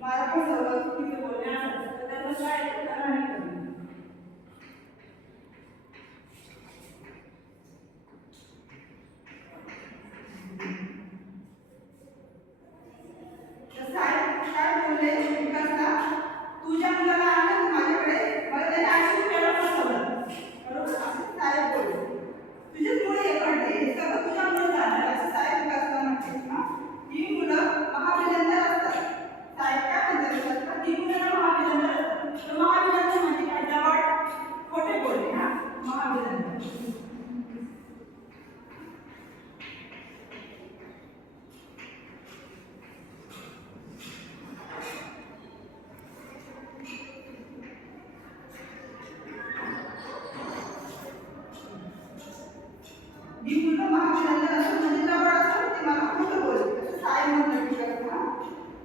मला फसवलं चुकीचं बोलण्याचं तर त्याला काय करायला कमी काय बोलले विकासला तुझ्या मुलाला आणलं माझ्याकडे मला त्याने 80 रुपयाला फसवलं बरोबर असं साहेब बोलले तुझ्यामुळे हे घडले हे सगळं तुझ्यामुळे झालं असं साहेब विकासला म्हटले ही मुलं महाविद्यालयात असतात साहेब काय म्हणतात ती मुलं महाविद्यालयात असतात तर महाविद्यालय म्हणजे काय जवळ खोटे बोलले महाविद्यालय ही मुलं महाविद्यालयात असतात म्हणजे जवळ असतात ते मला खोटं बोलले साहेब म्हणतात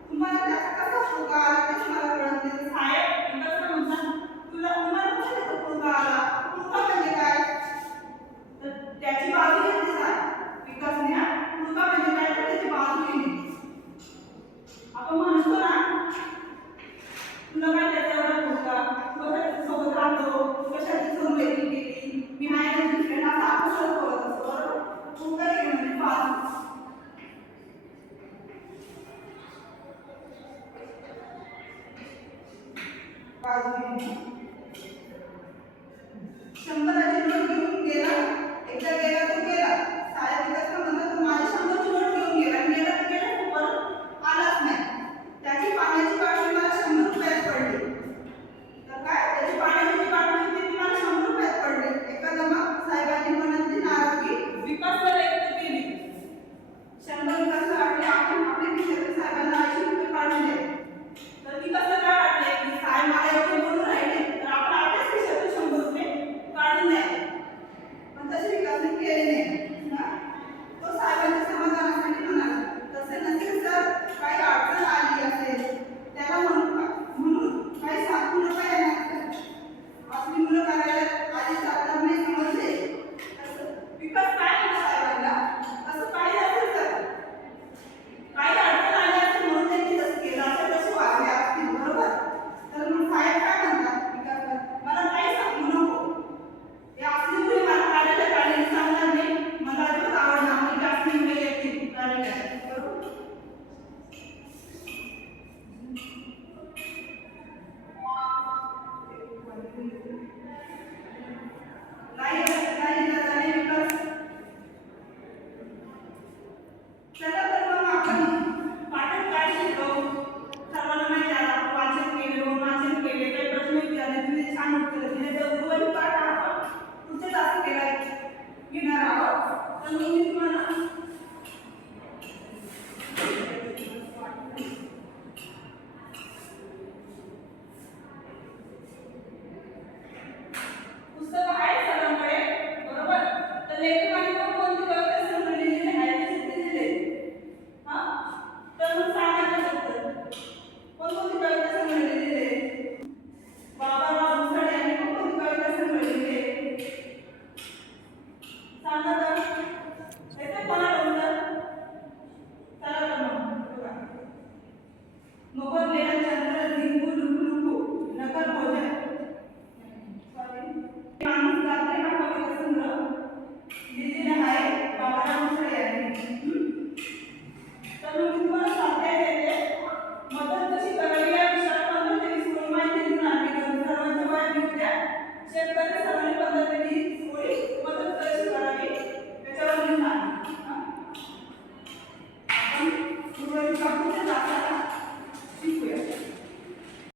तुम्हाला त्याचा कसा शोका आला तेच मला कळत नाही साहेब कसं म्हणतात तुला तुम्हाला कसा त्याचा शोका आला शोका म्हणजे काय तर त्याची बाजू घेतली साहेब विकासने शोका म्हणजे काय तर त्याची बाजू घेतली आपण म्हणतो ना तुला काय त्याचा एवढा शोका कसा त्याच्यासोबत राहतो कशाची समजली केली मी आहे ना दुसऱ्याला असं आपण सर्व बोलत असतो बरोबर शोका म्हणजे बाजू शंभराची नोट घेऊन गेला एकदा गेला तो गेला साहेब विकासला म्हणतात तो माझी 100ची नोट घेऊन गेला गेला तर गेला तो परत आलाच नाही त्याची पाण्याची बाटली मला 100 रुपयात पडली तर काय त्याची पाण्याची बाटली होती ती मला 100 रुपयात पडली एखादा मग साहेबांनी मनातली नाराजगी विकासला व्यक्त केली 100 विकासला वाटले आपण आपल्या खिशातून साहेबांना 80 रुपये काढून द्यावे तर विकासला काय वाटले की साहेब मला एवढे बोलून राहिले तर आपण आपल्याच खिशातून 100 रुपये काढून द्यावे पण तसे विकासने केले नाही तो साहेबांच्या समाधानासाठी म्हणाला तसे नसेल तर काही अडचण आली असेल त्याला म्हणून काही सांगू नका येणार आपली मुलं करायला आधी साधणार नाही समजले विकास काय म्हणतो साहेबांना असं काही असेल तर काही अडचण आली असेल म्हणून त्यांनी तसं केलं असेल तसे वागले असतील बरोबर तर मग साहेब काय म्हणतात विकासला मला काही सांगू नको हे असली मुली मला कार्यालयात आलेली सांगणार नाही मला अजिबात आवडणार नाही जास्त निवडले येतील कार्यालयात बरोबर नाही विकास चला तर मग आपण पाठात काय शिकलो सर्वांना माहिती आहे आपण वाचन केलं वाचन केले काही प्रश्न विचारले तुम्ही छान उत्तर दिले तर उर्वरित पाठ आपण पुढच्या तासात घेणार आहोत तर मी तुम्हाला पुस्तक आहे सर्वांकडे बरोबर तर लेखकाने कोणती कविता संकलित आहे ते दिले तर मग सांगायचं शकतो कोणती कविता संकलित दिले बाबाराव मुसळे यांनी कोणती कविता संकलित केली सांगा तर येते कोणाला उत्तर चला तर मग मोगरलेला चंद्र झिंगू लुकू लुकू नकर भोजन माणूस जाते हा कविता संग्रह लिहिलेला आहे बाबाराव मुसळे यांनी तर मी तुम्हाला स्वाध्याय देते मदत कशी करावी या विषयावर 15 ते 20 ओळी माहिती देऊन आली सर्वांच्या वयात घेऊया शेतकरी सर्वांनी 15 ते 20 ओळी मदत कशी करावी त्याच्यावर लिहून आली आपण पूर्व